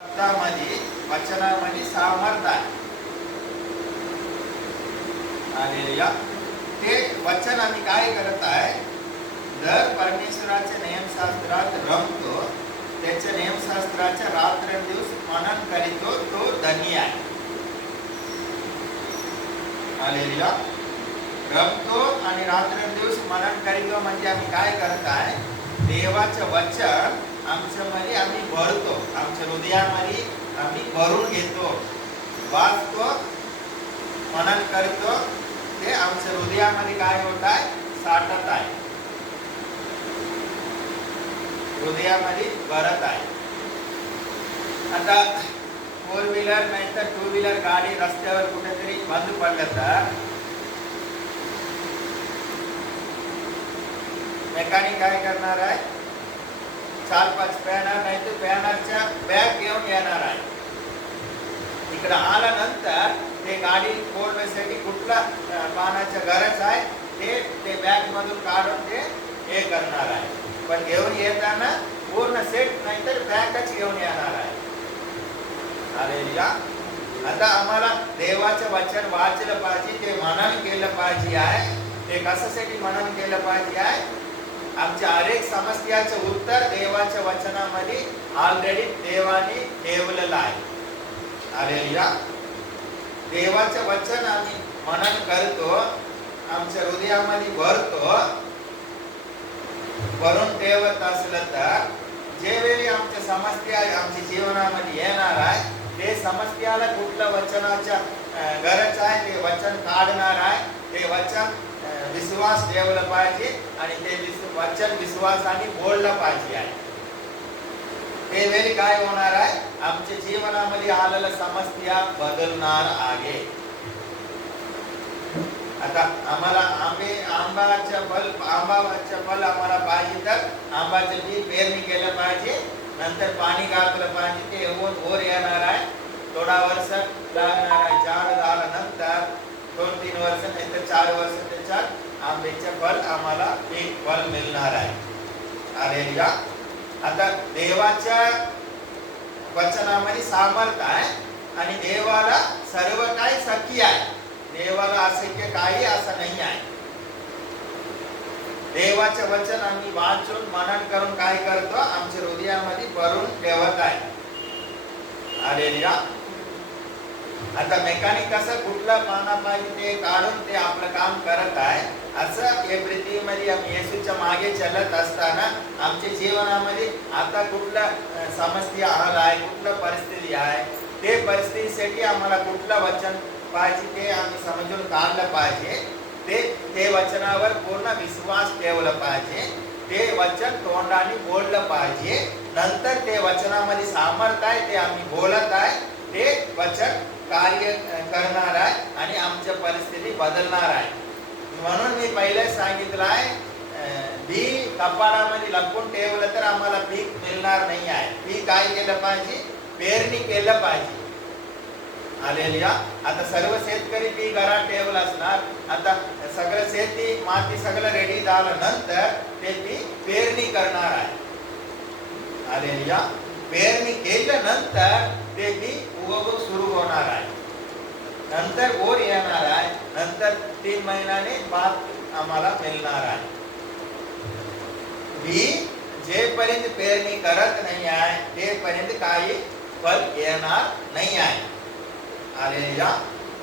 शब्दामध्ये वचनामध्ये सामर्थ आहे. आणि ते वचन आम्ही काय करत आहे, जर परमेश्वराच्या नियमशास्त्रात रमतो, त्याच्या नियमशास्त्राच्या रात्रंदिवस मनन करीतो, तो धन्य आहे. हालेलुया. रमतो आणि रात्रंदिवस मनन करीतो म्हणजे आम्ही काय करत आहे, देवाचं वचन आमच्यामध्ये आम्ही भरतो, आमच्या हृदयामध्ये आम्ही भरून घेतो, वाचतो, मनन करतो. ते आमच्या हृदयामध्ये काय होत आहे, साठत आहे, हृदयामध्ये भरत आहे. आता 4 व्हीलर नाही तर 2 व्हीलर गाडी रस्त्यावर कुठेतरी बंद पडलं तर मेकॅनिक काय करणार आहे, 4-5 पॅनर नाही तर पॅनरच्या बॅग घेऊन येणार आहे. इकडे आल्यानंतर ते गाडी खोलण्यासाठी कुठला पानाची गरज आहे ते बॅग मधून काढून ते हे करणार आहे. पण घेऊन येताना पूर्ण सेट नाही तर बॅगच घेऊन येणार आहे. हालेलुया. आता आम्हाला देवाचं वचन वाचलं पाहिजे, ते मनन केलं पाहिजे आहे. ते कशासाठी मनन केलं पाहिजे आहे, आमच्या अनेक समस्याचं उत्तर देवाच्या वचनामध्ये ऑलरेडी देवाने ठेवलेलं आहे. हालेलुया. देवाचं वचन आम्ही मनन करतो, आमच्या हृदयामध्ये भरतो, भरून ठेवत असलं तर जे वेळी आमच्या समस्या आमच्या जीवनामध्ये येणार आहे, ते समस्याला कुठल्या वचनाच्या गरज आहे ते वचन काढणार आहे. ते वचन विश्वास ठेवला पाहिजे आणि ते वचन विश्वासाने बोललं पाहिजे आहे. ते वेळी काय होणार आहे, आमच्या जीवनामध्ये आलेल्या समस्या बदलणार आहे. आता आम्हाला आंब्याचं फल आम्हाला पाहिजे तर आंबाचं बी पेरणी केलं पाहिजे, नंतर पाणी घातलं पाहिजे, ते वर येणार आहे. थोडा वर्ष लागणार आहे, झाड झाल्यानंतर 2-3 वर्ष नाही तर 4 वर्ष त्याच्यात आंब्याचं फल आम्हाला एक फल मिळणार आहे. हालेलुया. आता देवाच्या वचनामध्ये सामर्थ आहे आणि देवाला सर्व काही शक्य आहे. देवाला अशक्य काही असं नाही आहे. देवाचे वचन आम्ही वाचून मनन करून काय करतो, आमच्या हृदयामध्ये भरून ठेवत आहे. हालेलुया. आता मेकॅनिक कसं कुठला पाना पाहिजे ते काढून ते आपलं काम करत आहे, असं या पृथ्वीमध्ये आम्ही येशूच्या मागे चालत असताना आमच्या जीवनामध्ये आता कुठला समस्या आला आहे, कुठला परिस्थिती आहे, ते परिस्थितीसाठी आम्हाला कुठलं वचन पाहिजे ते आम्ही समजून काढलं पाहिजे. ते वचनावर पूर्ण विश्वास ठेवला पाहिजे. ते वचन तोंडाने बोललं पाहिजे. नंतर ते वचनामध्ये सामर्थ आहे, ते आम्ही बोलत आहे, ते वचन कार्य करणार आहे आणि आमच्या परिस्थिती बदलणार आहे. म्हणून मी पहिले सांगितलं आहे, बी कपाडामध्ये लपून ठेवलं तर आम्हाला पीक मिळणार नाही आहे. पीक काय केलं पाहिजे, पेरणी केलं पाहिजे. हालेलुया. आता सर्व शेतकरी पीक घरात ठेवलं असणार. आता सगळं शेती माती सगळं रेडी झाल्यानंतर ते पीक पेरणी करणार आहे. हालेलुया. पेरणी केल्यानंतर ते पीक उगवून सुरू होणार आहे, नंतर ओर येणार आहे, नंतर 3 महिन्याने भात आम्हाला मिळणार आहे. बी जेपर्यंत पेरणी करत नाही आहे तेपर्यंत काही फल येणार नाही आहे. हालेलुया.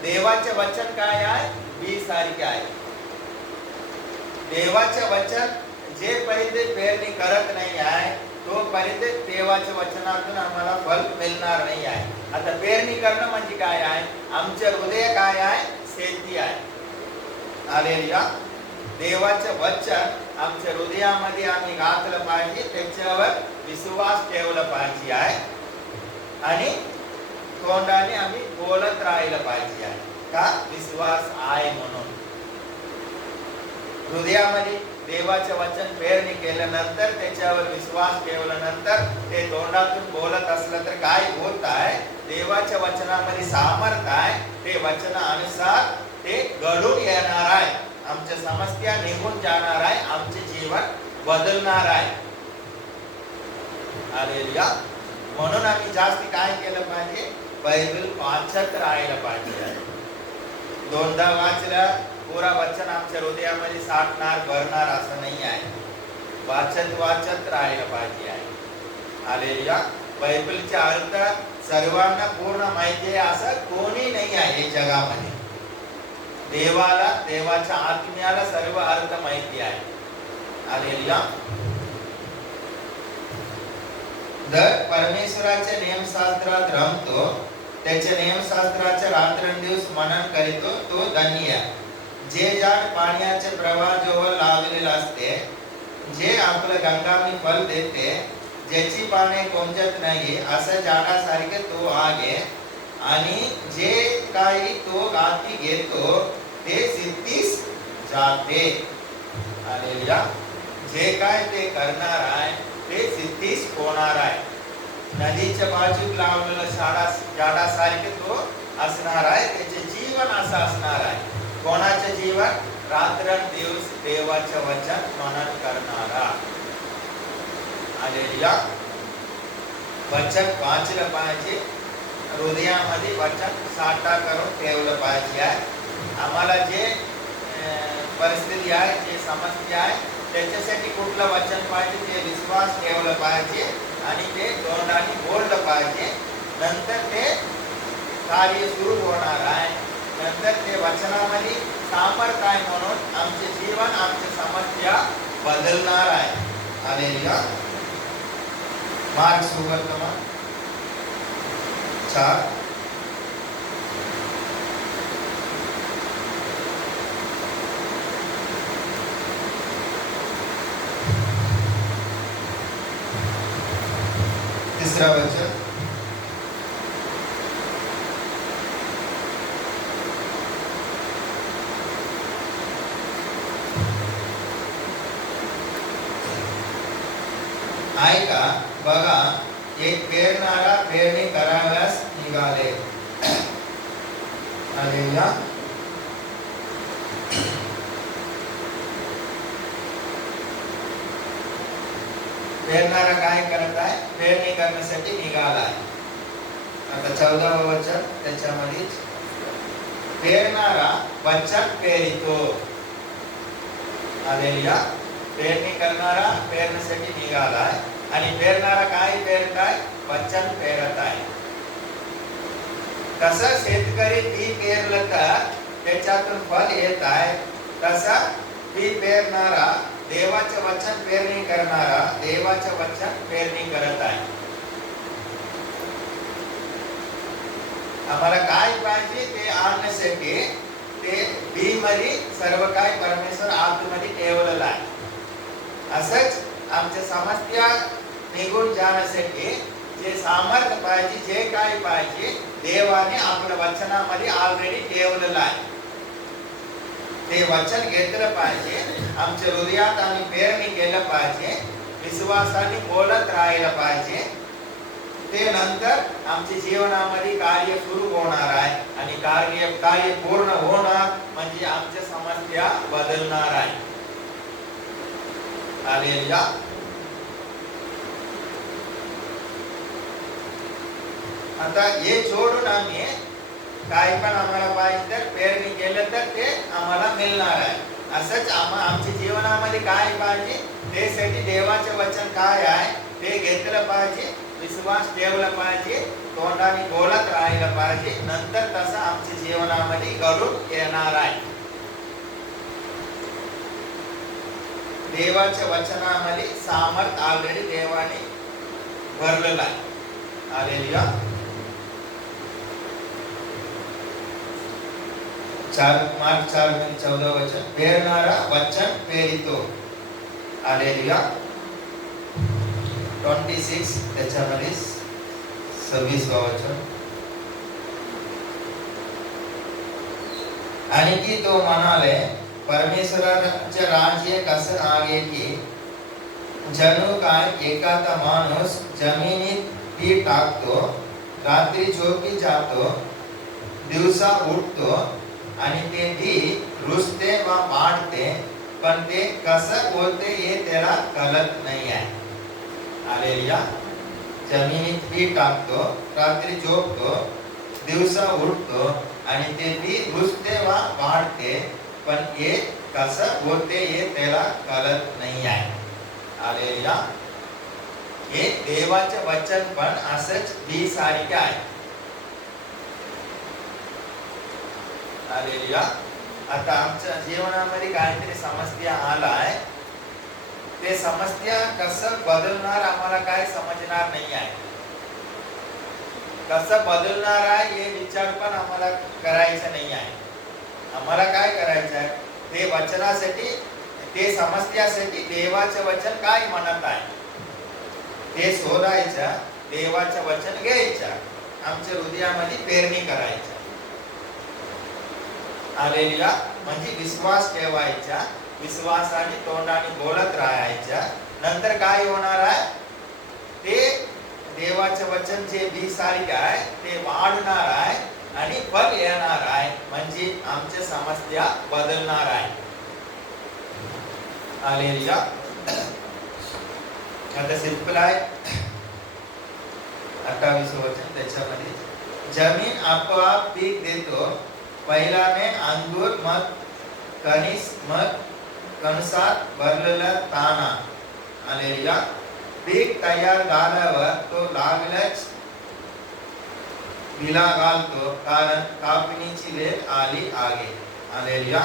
देवाचे वचन काय आहे, बी सारखे आहे. देवाचे वचन जेपर्यंत पेरणी करत नाही आहे तोपर्यंत देवाच्या वचनातून आम्हाला फल मिळणार नाही आहे. आता पेरणी करणं म्हणजे काय आहे, आमचे हृदय काय आहे, शेती आहे. हालेलुया. देवाचं वचन आमच्या हृदयामध्ये आम्ही घातलं पाहिजे, त्याच्यावर विश्वास ठेवला पाहिजे आहे आणि तोंडाने आम्ही बोलत राहिलं पाहिजे आहे. का, विश्वास आहे म्हणून. हृदयामध्ये देवाचे वचन पेरणी केल्यानंतर त्याच्यावर विश्वास ठेवल्यानंतर ते तोंडातून बोलत असलं तर काय होत आहे, देवाच्या वचनामध्ये सामर्थ आहे. ते वचनानुसार ते घडून येणार आहे, आमच्या समस्या निघून जाणार आहे, आमचे जीवन बदलणार आहे. हालेलुया. म्हणून आम्ही जास्त काय केलं पाहिजे, बायबल वाचत राहायला पाहिजे. दोनदा वाचलं पुरा वचन आमच्या हृदयामध्ये साठणार भरणार असं नाही आहे. वाचत वाचत राहायला पाहिजे आहे. हालेलुया. बायबलचा अर्थ सर्वांना पूर्ण माहिती आहे असं कोणी नाही आहे जगामध्ये. देवाला, देवाच्या आत्म्याला सर्व अर्थ माहिती आहे. हालेलुया. जर परमेश्वराच्या नियमशास्त्रात रमतो, त्याच्या नियमशास्त्राचे रात्रंदिवस मनन करीतो, तो धन्य. जे झाड पाण्याचे प्रवाह जवळ लावलेले असते, जे आपलं गंगामी फल देते, ज्याची पाने कोंबत नाही, असं झाडासारखे तो आहे. आणि जे काही तो हाती घेतो ते सिद्धीस जाते. हालेलुया. जे काय ते करणार आहे ते सिद्धीस होणार आहे. नदीच्या बाजूला लावलेलं झाडासारखे तो असणार आहे. त्याचे जीवन असं असणार आहे. कोणाचे जीवन? रात्रंदिवस देवाचे वचन मनन करणारा. हालेलुया. वचन वाचलं पाहिजे, हृदयामध्ये वचन साठा करून ठेवलं पाहिजे. आम्हाला जे परिस्थिती आहे, जे समस्या आहे, त्याच्यासाठी कुठलं वचन पाहिजे ते विश्वास ठेवलं पाहिजे आणि ते तोंडाने बोललं पाहिजे. नंतर ते कार्य सुरू होणार आहे. नंतर ते वचनामध्ये सामर्थ्य आहे म्हणून आमचे जीवन, आमची समस्या बदलणार आहे. हालेलुया. मार्क सुवर्तमान 4 तिसरा वचन. ऐका, बघा, एक पेरणारा पेरणी कराव्यास निघाले. हालेलुया. पेरणारा काय करत आहे? पेरणी करण्यासाठी निघाला आहे. आता 14व वचन त्याच्यामध्ये, पेरणारा वचन पेरितो. हालेलुया. पेरणी करणारा पेरण्यासाठी निघाला आहे. आणि पेरणारा काय पेरत आहे? वचन पेरत आहे. कसं शेतकरी बी पेरलं तर त्याच्यातून फल येत आहे, तसा बी पेरणारा, देवाचे वचन पेरणी करणारा देवाचे वचन पेरणी करत आहे. आम्हाला काय पाहिजे ते आणण्यासाठी ते बी मध्ये सर्व काय परमेश्वर आतमध्ये ठेवलेलं आहे. असंच आमच्या समस्या निघून जाण्यासाठी जे सामर्थ्य पाहिजे, जे काय पाहिजे, देवाने आपल्या वचनामध्ये ऑलरेडी ठेवलेलं आहे. ते वचन घेतलं पाहिजे, आमच्या हृदयात आम्ही पेरणी केलं पाहिजे, विश्वासाने बोलत राहायला पाहिजे. ते नंतर आमच्या जीवनामध्ये कार्य सुरू होणार आहे. आणि कार्य पूर्ण होणार म्हणजे आमच्या समस्या बदलणार आहे. हालेलुया. आता हे सोडून आम्ही काय पण आम्हाला पाहिजे तर पेरणी केलं तर ते आम्हाला मिळणार आहे. असंच आमच्या जीवनामध्ये काय पाहिजे त्यासाठी देवाचे वचन काय आहे ते घेतलं पाहिजे, विश्वास ठेवला पाहिजे, तोंडाने बोलत राहिलं पाहिजे. नंतर तसं आमच्या जीवनामध्ये घडून येणार आहे. देवाच्या वचनामध्ये सामर्थ्य ऑलरेडी देवाने भरलेलं आहे. हालेलुया. 4 14 वचन, पेरणारा वचन पेरितो. हालेलुया. 26 त्याच्यामध्ये 26 वचन, आणि की तो म्हणाले, परमेश्वराचे राज्य कसं आहे की जणू काय एखादा माणूस जमिनीत बी टाकतो, रात्री झोपी जातो, दिवसा उठतो आणि ते बी रुजते व वाढते, पण ते कसं होते हे त्याला कळत नाही आहे. हालेलुया. जमिनीत बी टाकतो, रात्री झोपतो, दिवसा उठतो आणि ते बी घुसते वा वाढते, पण हे कसं होते हे त्याला कळत नाही आहे. हालेलुया. हे देवाचे वचन पण असंच बी सारखे आहे. हालेलुया. आता आमच्या जीवनामध्ये काहीतरी समस्या आलाय, ते समस्या कसं बदलणार आम्हाला काय समजणार नाही आहे. कसं बदलणार आहे हे विचार पण आम्हाला करायचं नाही आहे. आम्हाला काय करायचं आहे, ते वचनासाठी, ते समस्यासाठी देवाचे वचन काय म्हणत आहे ते शोधायचं, देवाचं वचन घ्यायचं, आमच्या हृदयामध्ये पेरणी करायचं. हालेलुया. म्हणजे विश्वास ठेवायचा, विश्वासाने तोंडाने बोलत राहायचा. नंतर काय होणार आहे, ते देवाचे वचन जे बी सारखे आहे ते वाढणार आहे आणि फल येणार आहे, म्हणजे आमच्या समस्या बदलणार आहे. हालेलुया. आता सिंपल आहे. 28 वचन त्याच्यामध्ये, जमीन आपोआप पीक देतो, पहिल्याने अंगूर, मग कणीस, मग कणसात भरलेला दाणा. हालेलुया. पीक तयार झाल्यावर तो लागलच बिला घालतो, कारण कापणीची वेळ आली आहे. हालेलुया.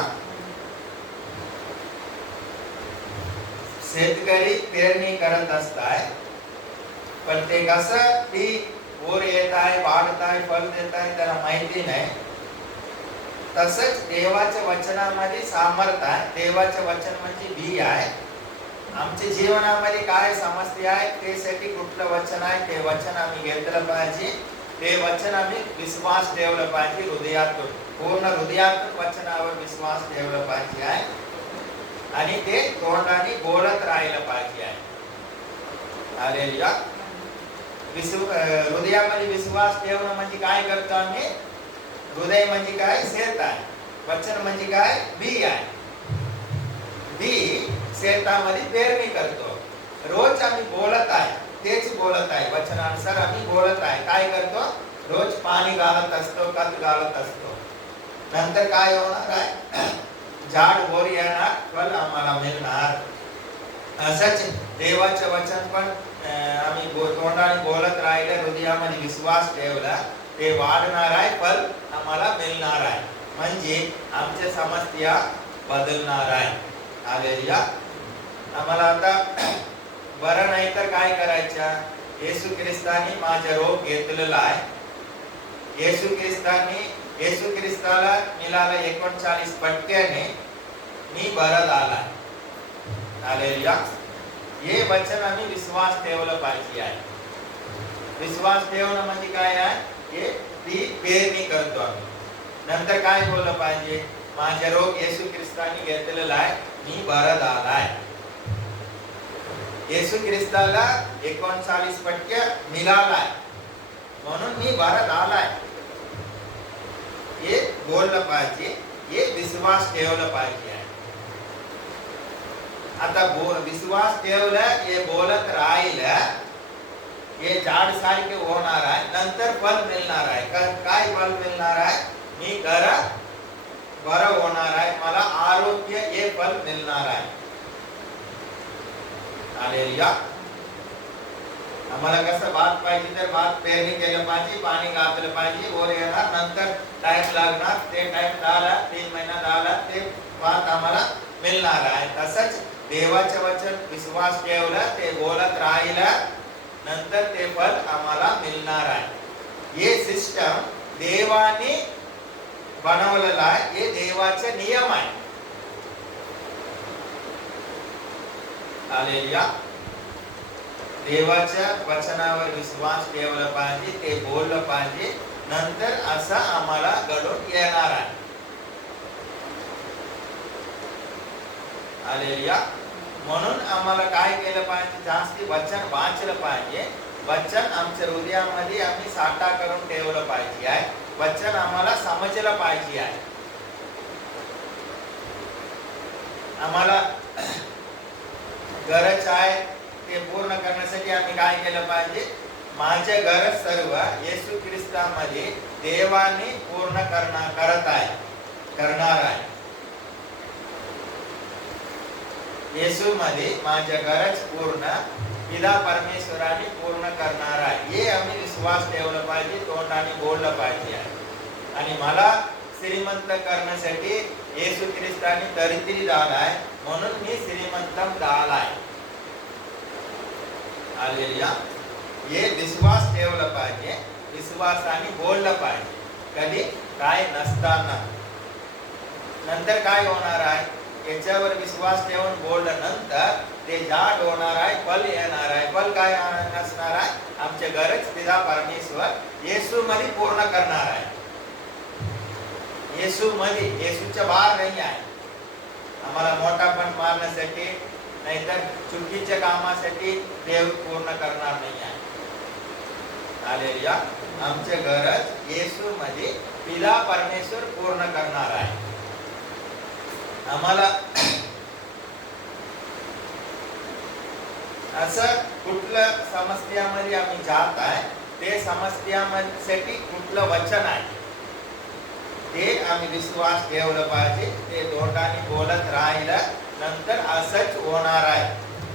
शेतकरी पेरणी करत असतात, पण ते कसं पीक वर येत आहे, वाढत आहे, फल देत आहे त्याला माहिती नाही. तसंच देवाच्या वचनामध्ये सामर्थ आहे. देवाचे वचन म्हणजे बी आहे. आमच्या जीवनामध्ये काय समस्या आहे, त्यासाठी कुठलं वचन आहे ते वचन आम्ही घेतलं पाहिजे. ते वचन आम्ही विश्वास ठेवलं पाहिजे, हृदयातून, पूर्ण हृदयातून वचनावर विश्वास ठेवलं पाहिजे आहे आणि ते तोंडाने बोलत राहिलं पाहिजे आहे. हालेलुया. हृदयामध्ये विश्वास ठेवणं म्हणजे काय करतो आम्ही, हृदय म्हणजे काय, शेत आहे. वचन म्हणजे काय, बी आहे. बी शेतामध्ये पेरणी करतो. रोज आम्ही बोलत आहे, तेच बोलत आहे, वचनानुसार आम्ही बोलत आहे. काय करतो, रोज पाणी घालत असतो, खत घालत असतो. नंतर काय होणार आहे, झाड वर येणार, फल आम्हाला मिळणार. असंच देवाचे वचन पण आम्ही तोंडाने बोलत राहिले, हृदयामध्ये विश्वास ठेवला, ते वाढणार आहे, फल आम्हाला मिळणार आहे, म्हणजे आमच्या समस्या बदलणार आहे. हालेलुया. आम्हाला आता बरं नाही तर काय करायचं, येशू ख्रिस्ताने माझा रोग घेतलेला आहे. येशू ख्रिस्ताला मिळाला 39% मी बरा झाला. हालेलुया. हे वचन आम्ही विश्वास ठेवलं पाहिजे आहे. विश्वास ठेवणं म्हणजे काय आहे, हे ती पेरणी करतो आम्ही. नंतर काय बोललं पाहिजे, माझा रोग येशू ख्रिस्ताने घेतलेला आहे, मी बरा झाला आहे. येशू ख्रिस्ताला 39% मिळाला म्हणून मी बरा झाला आहे, हे बोललं पाहिजे, हे विश्वास ठेवलं पाहिजे. आता विश्वास ठेवलं, हे बोलत राहिलं, हे झाड सारखे होणार आहे. नंतर फल मिळणार आहे. काय फल मिळणार आहे, मी बरं होणार आहे, मला आरोग्य, हे फल मिळणार आहे. हालेलुया. आम्हाला कसं भात पाहिजे तर भात पेरणी केलं पाहिजे, पाणी घातलं पाहिजे, वर येणार, नंतर टाइम लागणार, ते टाइम झाला, 3 महिना झाला, ते भात आम्हाला मिळणार आहे. तसंच देवाचे वचन विश्वास ठेवला, ते बोलत राहिलं, नंतर ते फल आम्हाला मिळणार आहे. हे सिस्टम देवाने बनवलेला आहे, हे देवाचे नियम आहे. हालेलुया. देवाच्या वचनावर विश्वास ठेवला पाहिजे, ते बोललं पाहिजे, नंतर असं आम्हाला घडून येणार आहे. हालेलुया. म्हणून आम्हाला काय केलं पाहिजे, जास्ती वचन वाचलं पाहिजे. वचन आमच्या हृदयामध्ये आम्ही साठा करून ठेवलं पाहिजे आहे. वचन आम्हाला समजलं पाहिजे आहे. आम्हाला गरज आहे ते पूर्ण करण्यासाठी आम्ही काय केलं पाहिजे, माझे घर सर्व येशू ख्रिस्तामध्ये देवाने पूर्ण करणार आहे. येशू मध्ये माझे घरच पूर्ण पिता परमेश्वराने पूर्ण करणार आहे. हे आम्ही विश्वास ठेवला पाहिजे, तोंडाने बोललं पाहिजे. आणि मला श्रीमंत करण्यासाठी येशू ख्रिस्ताने दरिद्री झालाय, म्हणून मी श्रीमंत झालाय. हालेलुया. हे विश्वास ठेवला पाहिजे, विश्वासाने बोललं पाहिजे. कधी काय नसताना. नंतर काय होणार आहे, याच्यावर विश्वास ठेवून बोललं नंतर ते झाड होणार आहे, फल येणार आहे. फल काय असणार आहे, आमचे गरज पिता परमेश्वर येशू मध्ये पूर्ण करणार आहे. येशू मध्ये, येशूच्या बाहेर नाही आहे. आम्हाला मोठापण मारण्यासाठी नाहीतर चुकीच्या कामासाठी देव पूर्ण करणार नाही आहे. हालेलुया. आमचे गरज येशू मध्ये पिता परमेश्वर पूर्ण करणार आहे. आम्हाला असं कुठलं समस्यामध्ये आम्ही जात आहे, ते समस्यासाठी कुठलं वचन आहे ते आम्ही विश्वास ठेवलं पाहिजे. ते तोंडाने बोलत राहिलं नंतर असंच होणार आहे.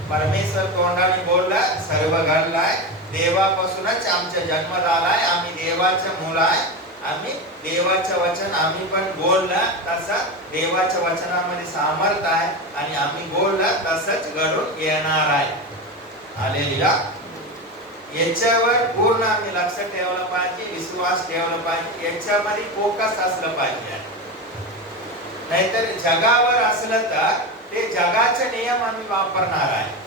परमेश्वर तोंडाने बोलला, सर्व घडलाय. देवापासूनच आमचा जन्म झालाय. आम्ही देवाचे मुलं आहे. आम्ही देवाचं वचन आम्ही पण बोललं तसं देवाच्या वचनामध्ये सामर्थ आहे आणि आम्ही बोललं तसंच घडून येणार आहे. हालेलुया. याच्यावर पूर्ण आम्ही लक्ष ठेवलं पाहिजे, विश्वास ठेवला पाहिजे. याच्यामध्ये फोकस असलं पाहिजे. नाहीतर जगावर असलं तर ते जगाचे नियम आम्ही वापरणार आहे.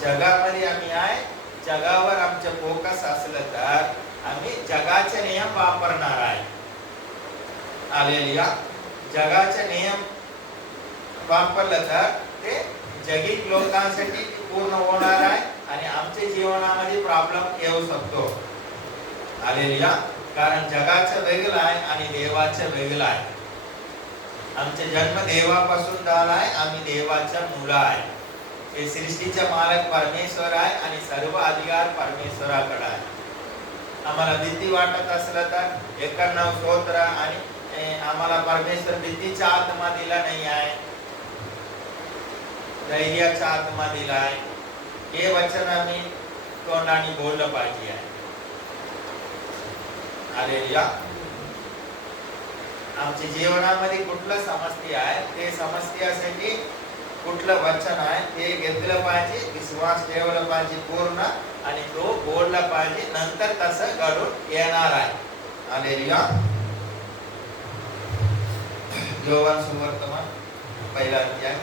जगामध्ये आम्ही आहे, जगावर आमचं फोकस असलं तर आम्ही जगाचे नियम वापरणार आहे. हालेलुया. जगाचे नियम वापरलं तर ते जगिक लोकांसाठी पूर्ण होणार आहे आणि आमच्या जीवनामध्ये प्रॉब्लेम येऊ शकतो. हालेलुया. कारण जगाचं वेगळं आहे आणि देवाचं वेगळं आहे. आमचा जन्म देवापासून झाला आहे. आम्ही देवाच्या मुलं आहे. हे सृष्टीचा मालक परमेश्वर आहे आणि सर्व अधिकार परमेश्वराकडे आहे. आम्हाला भीती वाटत असलं तर एकांना स्तोत्र. आणि आम्हाला परमेश्वर भीतीचा आत्मा दिला नाही आहे, धैर्याचा आत्मा दिला आहे. हे वचन आम्ही तोंडाने बोललं पाहिजे. हालेलुया. आमच्या जीवनामध्ये कुठलं समस्या आहे, ते समस्यासाठी कुठलं वचन आहे ते घेतलं पाहिजे, विश्वास ठेवला पाहिजे पूर्ण आणि तो बोलला पाहिजे. नंतर तसं घडून येणार आहे. हालेलुया. योहान सुवर्तमान पहिला अध्याय.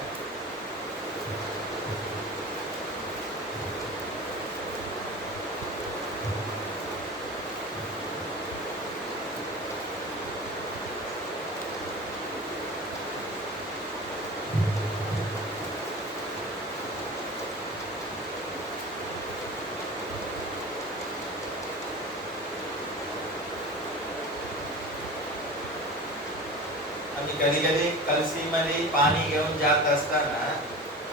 कधी कधी कलसीमध्ये पाणी घेऊन जात असताना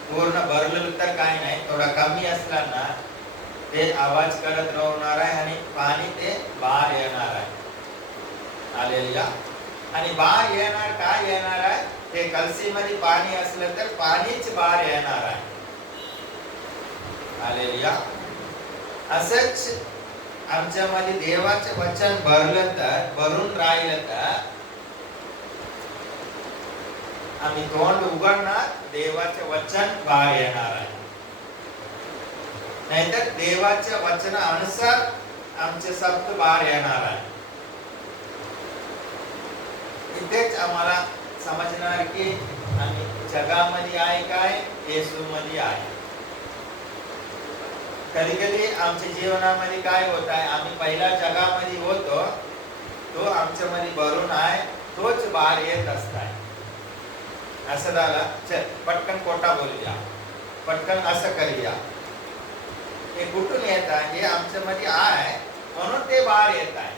पूर्ण भरलेलं तर काही नाही, थोडा कमी असला ना ते आवाज करत राहणार आहे आणि पाणी ते बाहेर येणार आहे. हालेलुया. आणि बाहेर येणार काय येणार आहे, ते कलसीमध्ये पाणी असलं तर पाणीच बाहेर येणार आहे. हालेलुया. असंच आमच्यामध्ये देवाचे वचन भरलं तर, भरून राहिलं तर आम्ही तोंड उघडणार, देवाचे वचन बाहेर येणार आहे. नाहीतर देवाच्या वचनानुसार आमचे शब्द बाहेर येणार आहे. इथेच आम्हाला समजणार की आम्ही जगामध्ये आहे काय, येशू मध्ये आहे. कधी कधी आमच्या जीवनामध्ये काय होत आहे, आम्ही पहिल्या जगामध्ये होतो, तो आमच्या मध्ये भरून आहे, तोच बाहेर येत असताय. असं झालं, चल पटकन कोटा बोलूया, पटकन असं करूया. हे कुठून येत आहे, हे आमच्या मध्ये आहे म्हणून ते बाहेर येत आहे.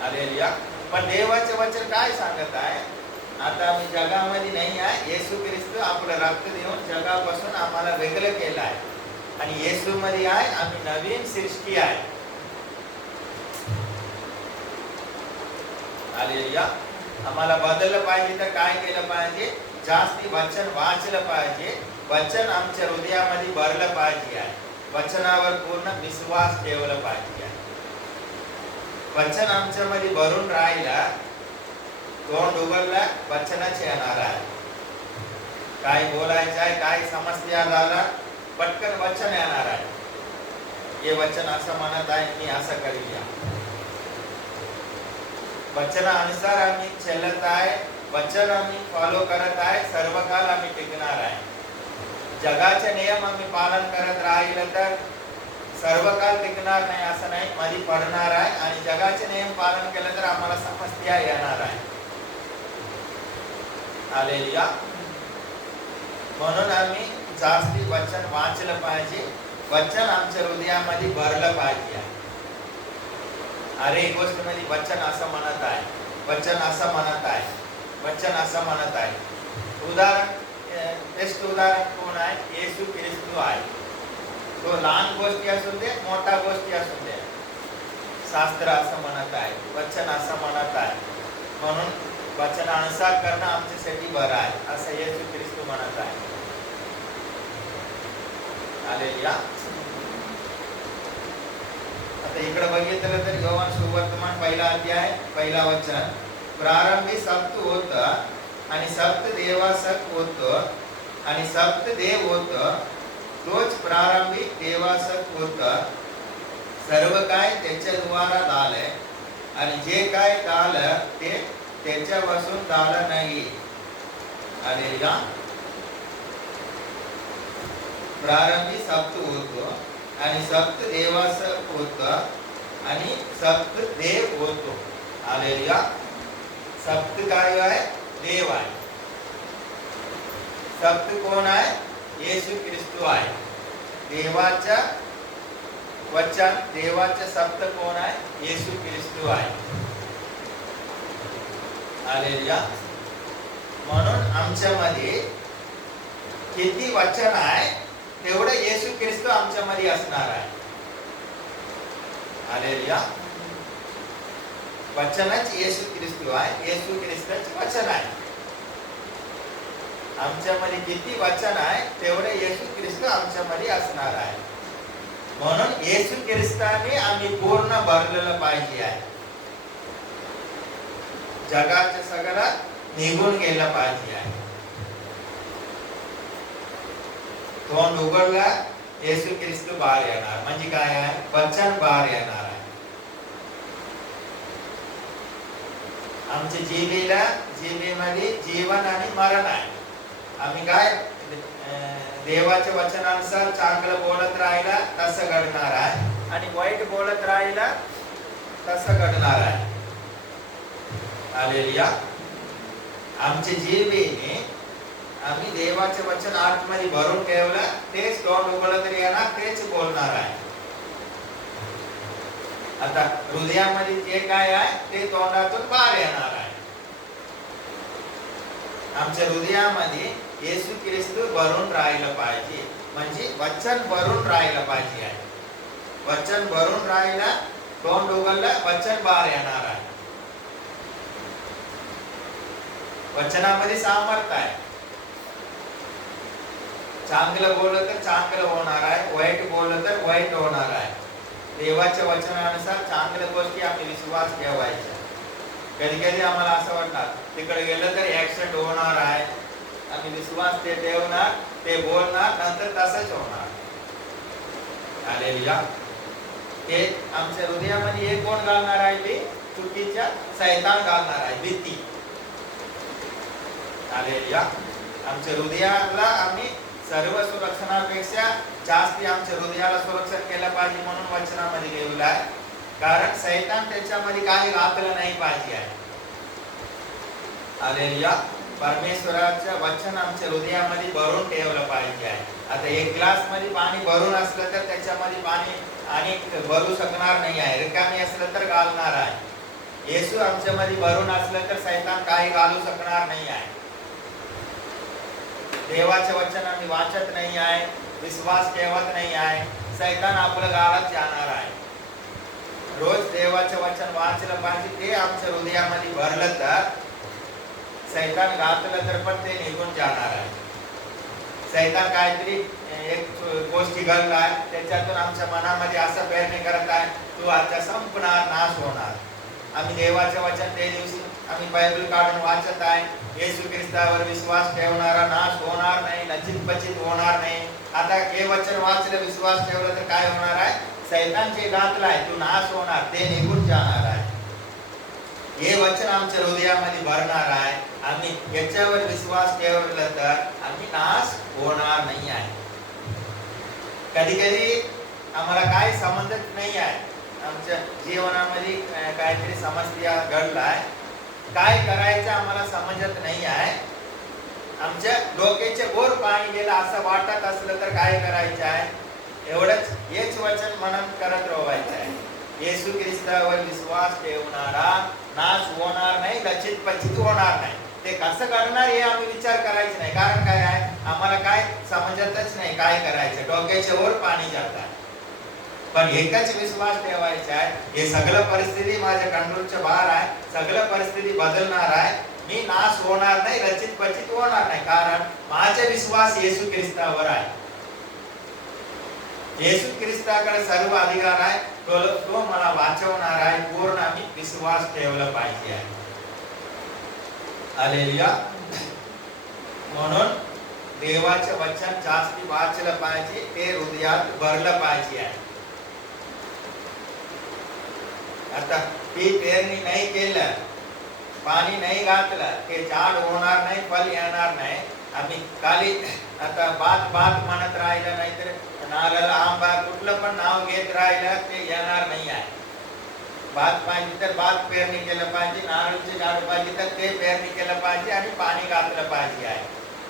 हालेलुया. पण देवाचे वचन काय सांगत आहे, आता आम्ही जगामध्ये नाही आहे. येशू ख्रिस्त आपलं रक्त देऊन जगापासून आम्हाला वेगळं केलं आहे आणि येशू मध्ये आहे आम्ही नवीन सृष्टी आहे. हालेलुया. आम्हाला बदललं पाहिजे तर काय केलं पाहिजे? जास्ती वचन वाचलं पाहिजे. वचन आमच्या हृदयामध्ये भरलं पाहिजे आहे. वचनावर पूर्ण विश्वास ठेवला पाहिजे आहे. वचन आमच्यामध्ये भरून राहिला, तोंड उघडला, वचनच येणार आहे. काय बोलायचं आहे, काय समस्या झाला, पटकन वचन येणार आहे. हे वचन असं म्हणत आहे, मी असं करूया. वचनानुसार आम्ही चालत आहे, वचन आम्ही फॉलो करत आहे, सर्व काळ आम्ही टिकणार आहे. जगाचे नियम आम्ही पालन करत राहिलं तर सर्व काळ टिकणार नाही असं नाही, मध्ये पडणार आहे. आणि जगाचे नियम पालन केलं तर आम्हाला समस्या येणार आहे. हालेलुया. म्हणून आम्ही जास्ती वचन वाचलं पाहिजे. वचन आमच्या हृदयामध्ये भरलं पाहिजे. अरे गोष्ट मध्ये वचन असं म्हणत आहे, वचन असं म्हणत आहे, वचन असं म्हणत आहे. उदाहरण, बेस्ट उदाहरण कोण आहे? येशू ख्रिस्त आहे. तो लहान गोष्टी असू दे, मोठा गोष्टी असू दे, शास्त्र असं म्हणत आहे, वचन असं म्हणत आहे. म्हणून वचनानुसार करणं आमच्यासाठी बरं आहे असं येशू ख्रिस्त म्हणत आहे. हालेलुया. आता इकडे बघितलं तर योहान सुवर्तमान 1 अध्याय 1 वचन, प्रारंभी सत्य होतं आणि सत्य देवासक होतं आणि सत्य देव होतं. तोच प्रारंभी देवासक होतं. सर्व काय त्याच्याद्वारा झालंय आणि जे काय झालं ते त्याच्यापासून झालं नाही. हालेलुया. प्रारंभी सत्य होतं आणि सत्य देवासक होतं आणि सत्य देव होतो. हालेलुया. सत्य काय आहे? देव आहे. सत्य कोण आहे? येशू ख्रिस्त आहे. देवाचा वचन, देवाचे सत्य कोण आहे? येशू ख्रिस्त आहे. हालेलुया. म्हणून आमच्यामध्ये किती वचन आहे तेवढं येशू ख्रिस्त आमच्यामध्ये असणार आहे. हालेलुया. वचनच येशू ख्रिस्त आहे. येशू ख्रिस्ताचे वचन आहे. आमच्यामध्ये किती वचन आहे तेवढे येशू ख्रिस्त आमच्यामध्ये असणार आहे. म्हणून येशू ख्रिस्ताने आम्ही पूर्ण भरलेलं पाहिजे आहे. जगाचं सगळं निघून गेलं पाहिजे आहे. तोंड उघडला, येशू ख्रिस्त बाहेर येणार. म्हणजे काय आहे? वचन बाहेर येणार आहे. आमच्या जिभेमध्ये जीवन आणि मरण आहे. आम्ही काय देवाच्या वचनानुसार चांगलं बोलत राहिला तसं घडणार आहे आणि वाईट बोलत राहिला तसं घडणार आहे. हालेलुया. आमच्या जिभेने आम्ही देवाचे वचन आतमध्ये भरून ठेवलं, तेच तोंड उघडलं तरी येणार, तेच बोलणार आहे. आता हृदयामध्ये जे काय आहे ते तोंडातून बाहेर येणार आहे. आमच्या हृदयामध्ये येशू ख्रिस्त भरून राहिलं पाहिजे. म्हणजे वचन भरून राहिलं पाहिजे आहे. वचन भरून राहिला, तोंड उघडलं, वचन बाहेर येणार आहे. वचनामध्ये सामर्थ्य आहे. चांगलं बोललं तर चांगलं होणार आहे, वाईट बोललं तर वाईट होणार आहे. देवाच्या वचनानुसार चांगल्या गोष्टी आम्ही विश्वास ठेवायचा. कधी कधी आम्हाला असं वाटणार तिकडे गेलं तर ऍक्सिडेंट होणार आहे, आम्ही विश्वास ते ठेवणार, ते बोलणार, नंतर तसंच होणार. हालेलुया. ते आमच्या हृदयामध्ये हे कोण घालणार आहे? ते चुकीच्या शैतान घालणार आहे, भीती. हालेलुया. आमच्या हृदयाला आम्ही सर्व सुरक्षणापेक्षा जास्ती आमच्या हृदयाला सुरक्षित केलं पाहिजे म्हणून वचनामध्ये लिहिलं आहे. कारण शैतान त्याच्यामध्ये काही घातलं नाही पाहिजे आहे. हालेलुया. परमेश्वराचं वचन आमच्या हृदयामध्ये भरून ठेवलं पाहिजे आहे. आता एक ग्लास मध्ये पाणी भरून असलं तर त्याच्यामध्ये पाणी आणि भरू शकणार नाही आहे. रिकामी असलं तर घालणार आहे. येशू आमच्यामध्ये भरून असलं तर सैतान काही घालू शकणार नाही आहे. देवाचे वचन आम्ही वाचत नाही आहे, विश्वास ठेवत नाही आहे, सैतान आपलं गाळात जाणार आहे. रोज देवाचे वचन वाचलं पाहिजे. ते आमच्या हृदयामध्ये भरलं तर सैतान घातलं तर पण ते निघून जाणार आहे. सैतान काहीतरी एक गोष्टी घडलाय त्याच्यातून आमच्या मनामध्ये असं प्रेरणा करत आहे, तू आता संपणार, नाश होणार. आम्ही देवाचे वचन ते दिवशी आम्ही बायबल काढून वाचत आहे, येशू ख्रिस्तावर विश्वास ठेवणारा नाश होणार नाही, लज्जित पचित होणार नाही. आता हे वचन वाचलं, विश्वास ठेवलं तर काय होणार आहे? सैतान जे घातलाय तू नाश होणार, ते निघून जाणार आहे. हे वचन आमच्या हृदयामध्ये भरणार आहे. आम्ही याच्यावर विश्वास ठेवला तर आम्ही नाश होणार नाही आहे. कधी कधी आम्हाला काय समजत नाही आहे, आमच्या जीवनामध्ये काहीतरी समस्या घडलाय, काय करायचं आम्हाला समजत नाही आहे. आमच्या डोक्याचे वर पाणी गेलं असं वाटत असलं तर काय करायचं आहे? एवढंच हेच वचन मनन करत राहायचं आहे. येशू ख्रिस्तावर विश्वास ठेवणारा नाश होणार नाही, लज्जित पचित होणार नाही. ते कसं करणार हे आम्ही विचार करायचं नाही. कारण काय आहे, आम्हाला काय समजतच नाही काय करायचं, डोक्याच्या वर पाणी जात आहे. पण एकच विश्वास ठेवायचा आहे, हे सगळं परिस्थिती माझ्या कंट्रोलच्या बाहेर आहे, सगळं परिस्थिती बदलणार आहे, मी नाश होणार नाही, लज्जित पचित होणार नाही. कारण माझा विश्वास येशू ख्रिस्तावर आहे. येशू ख्रिस्ताकडे सर्व अधिकार आहे, तो मला वाचवणार आहे. पूर्ण आम्ही विश्वास ठेवला पाहिजे आहे. हालेलुया. म्हणून देवाचे वचन जास्ती वाचलं पाहिजे, ते हृदयात भरलं पाहिजे आहे. आता ती पेरणी नाही केलं, पाणी नाही घातलं, ते झाड होणार नाही, फल येणार नाही. आम्ही खाली आता बात म्हणत राहिलं, नाहीतर नारळ, आंबा कुठलं पण नाव घेत राहिलं ते येणार नाही आहे. भात पाहिजे तर भात पेरणी केलं पाहिजे, नारळचे झाड पाहिजे तर ते पेरणी केलं पाहिजे आणि पाणी घातलं पाहिजे आहे.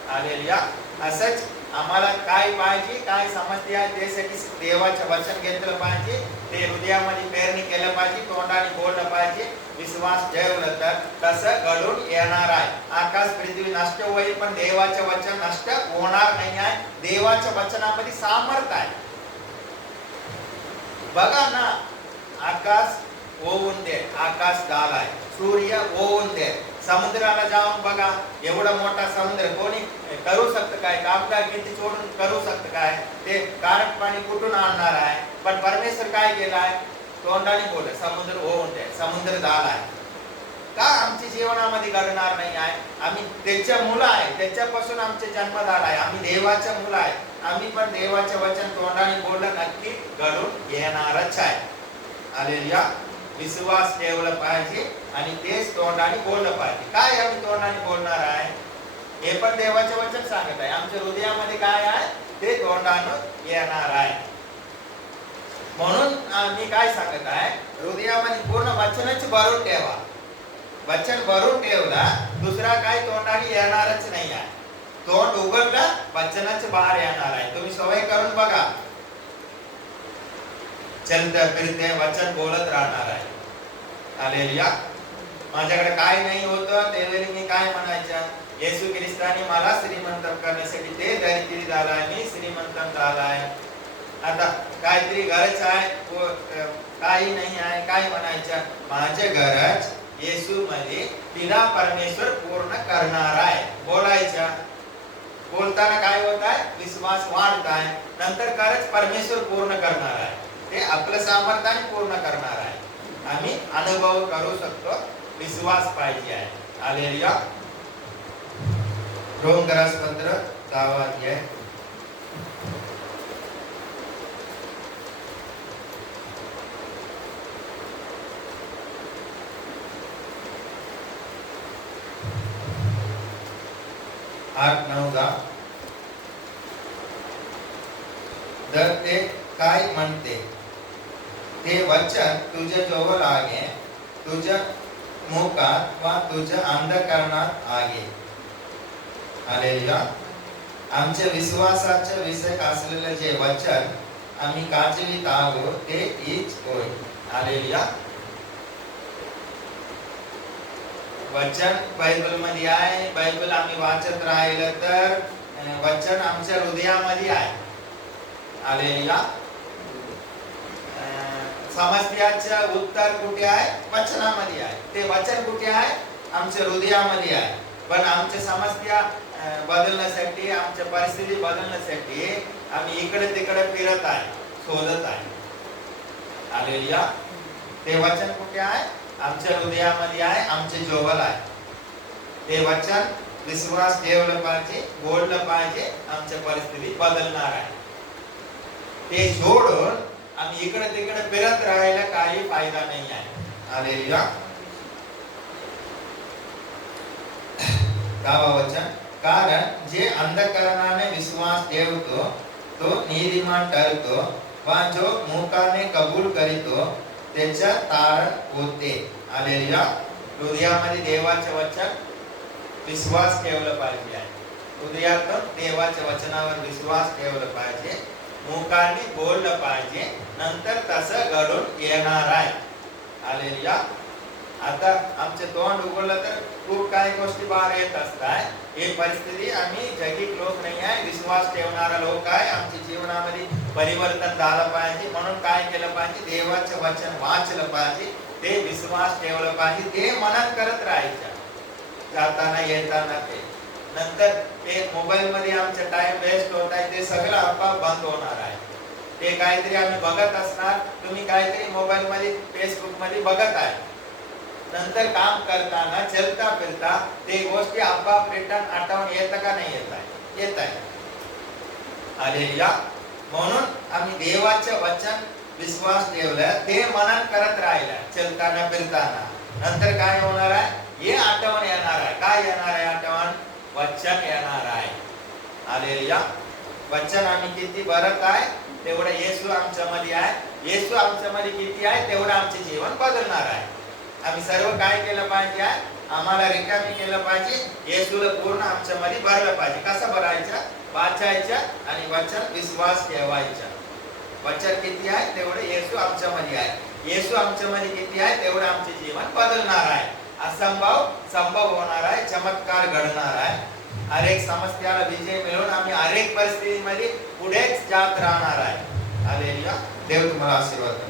हालेलुया. असंच आम्हाला काय पाहिजे, काय समस्या आहे, त्यासाठी देवाचं वचन घेतलं पाहिजे, ते हृदयामध्ये पेरणी केलं पाहिजे, तोंडाने बोललं पाहिजे, विश्वास ठेवलं तर तसं घडून येणार आहे. आकाश पृथ्वी नष्ट होईल पण देवाचे वचन नष्ट होणार नाही आहे. देवाच्या वचनामध्ये सामर्थ्य आहे. बघा ना, आकाश होऊन दे, आकाश झालाय, सूर्य होऊन दे, समुद्राला जाऊन बघा, एवढा मोठा समुद्र कोणी करू शकतं काय? कामगार किती सोडून करू शकतं काय? ते कारक पाणी कुठून आणणार आहे? पण परमेश्वर काय केलाय? तोंडाने बोल, समुद्र होऊन दे, समुद्र झालाय. का आमच्या जीवनामध्ये घडणार नाही आहे? आम्ही त्याच्या मुलं आहे, त्याच्यापासून आमचे जन्म झाला आहे, आम्ही देवाच्या मुलं आहे. आम्ही पण देवाचे वचन तोंडाने बोललं नक्की घडून येणारच आहे. हालेलुया. विश्वास ठेवला पाहिजे आणि तेच तोंडाने बोललं पाहिजे. काय आम्ही तोंडाने बोलणार आहे हे पण देवाचे वचन सांगत आहे. आमच्या हृदयामध्ये काय आहे ते तोंडानं येणार आहे. म्हणून मी काय सांगत आहे, हृदयामध्ये पूर्ण वचनच भरून ठेवा. वचन भरून ठेवला, दुसरा काय तोंडाने येणारच नाही आहे. तोंड उघडलं, वचनच बाहेर येणार आहे. तुम्ही सवय करून बघा, चलते फिरते वचन बोलत राहणार आहे. हालेलुया. माझ्याकडे काय नाही होतं त्यावेळी मी काय म्हणायचं, येशू ख्रिस्ताने मला श्रीमंत करण्यासाठी ते दरिद्री झालाय, मी श्रीमंत झालाय. आता काहीतरी गरज आहे, काही नाही आहे, काय म्हणायचं, माझे गरज येशू मध्ये तिला परमेश्वर पूर्ण करणार आहे. बोलायचं, बोलताना काय होत आहे, विश्वास वाढत आहे, नंतर गरज परमेश्वर पूर्ण करणार आहे. ते आपलं सामर्थ्याने पूर्ण करणार आहे. आम्ही अनुभव करू शकतो, विश्वास पाहिजे आहे. हालेलुया. रोमकरासपत्र 10 अध्याय 8-9 तर ते काय म्हणते, ते वचन तुझ्या जवळ आहे, तुझ्या मुखात वा तुझ्या अंधकरणात आहे. हालेलुया. आमच्या विश्वासाच्या विषयक असलेले जे वचन आम्ही काचवीत आहो ते हीच होय. हालेलुया. वचन बायबल मध्ये आहे. बायबल आम्ही वाचत राहिलं तर वचन आमच्या हृदयामध्ये आहे. हालेलुया. समस्याचं उत्तर कुठे आहे? वचनामध्ये आहे. ते वचन कुठे आहे? आमच्या हृदयामध्ये आहे. पण आमच्या समस्या बदलण्यासाठी, आमच्या परिस्थिती बदलण्यासाठी आम्ही इकडे तिकडे फिरत आहे, शोधत आहे. हालेलुया. ते वचन कुठे आहे? आमच्या हृदयामध्ये आहे, आमचे जवळ आहे. ते वचन विश्वास ठेवलं पाहिजे, बोललं पाहिजे, आमच्या परिस्थिती बदलणार आहे. ते सोडून आम्ही इकडे तिकडे फिरत राहायला काही फायदा नाही आहे. हालेलुया. का वचन? कारण जे अंधकरणाने विश्वास ठेवतो तो नीतिमान ठरतो, पण जो मुखाने कबूल करीतो त्याच्या तारण होते. हालेलुया. हृदयामध्ये देवाचे वचन विश्वास ठेवलं पाहिजे. हृदयातून देवाच्या वचनावर विश्वास ठेवलं पाहिजे, मुखाने बोललं पाहिजे, नंतर तसं घडून येणार आहे. हालेलुया. आता आमचे तोंड उघडलं तर खूप काही गोष्टी बाहेर येत असतात. हे परिस्थिती आम्ही जगिक लोक नाही आहे, विश्वास ठेवणारा लोक आहे. आमच्या जीवनामध्ये परिवर्तन झालं पाहिजे. म्हणून काय केलं पाहिजे? देवाचं वचन वाचलं पाहिजे, ते विश्वास ठेवलं पाहिजे, ते मनन करत राहायचं जाताना येताना. ते नंतर ते मोबाईल मध्ये आमचा टाइम वेस्ट होत आहे, ते सगळं आपोआप बंद होणार आहे. ते काहीतरी आम्ही बघत असणार, तुम्ही काहीतरी मोबाईल मध्ये फेसबुक मध्ये बघत आहे, नंतर काम करताना चलता फिरता ते गोष्टी आपोआप रिटर्न आठवण येतं का नाही येत आहे? येत आहे. हालेलुया. म्हणून आम्ही देवाचं वचन विश्वास ठेवलं, ते मनन करत राहिलं चलताना फिरताना, नंतर काय होणार आहे? हे आठवण येणार आहे. काय येणार आहे आठवण? वचन येणार आहे. हालेलुया. वचन आम्ही किती भरत आहे तेवढं येशू आमच्या मध्ये आहे. येशू आमच्या मध्ये किती आहे तेवढं आमचे जीवन बदलणार आहे. आम्ही सर्व काय केलं पाहिजे? आम्हाला रिकामी केलं पाहिजे, येशूला पूर्ण आमच्या मध्ये भरलं पाहिजे. कसं भरायचं? वाचायचं आणि वचन विश्वास ठेवायचा. वचन किती आहे तेवढं येशू आमच्या मध्ये आहे. येशू आमच्या मध्ये किती आहे तेवढं आमचे जीवन बदलणार आहे. असंभव संभव होणार आहे, चमत्कार घडणार आहे. हरेक समस्याला विजय मिळवून आम्ही हरेक परिस्थितीमध्ये पुढेच जात राहणार आहे. हालेलुया. देव तुम्हाला आशीर्वाद.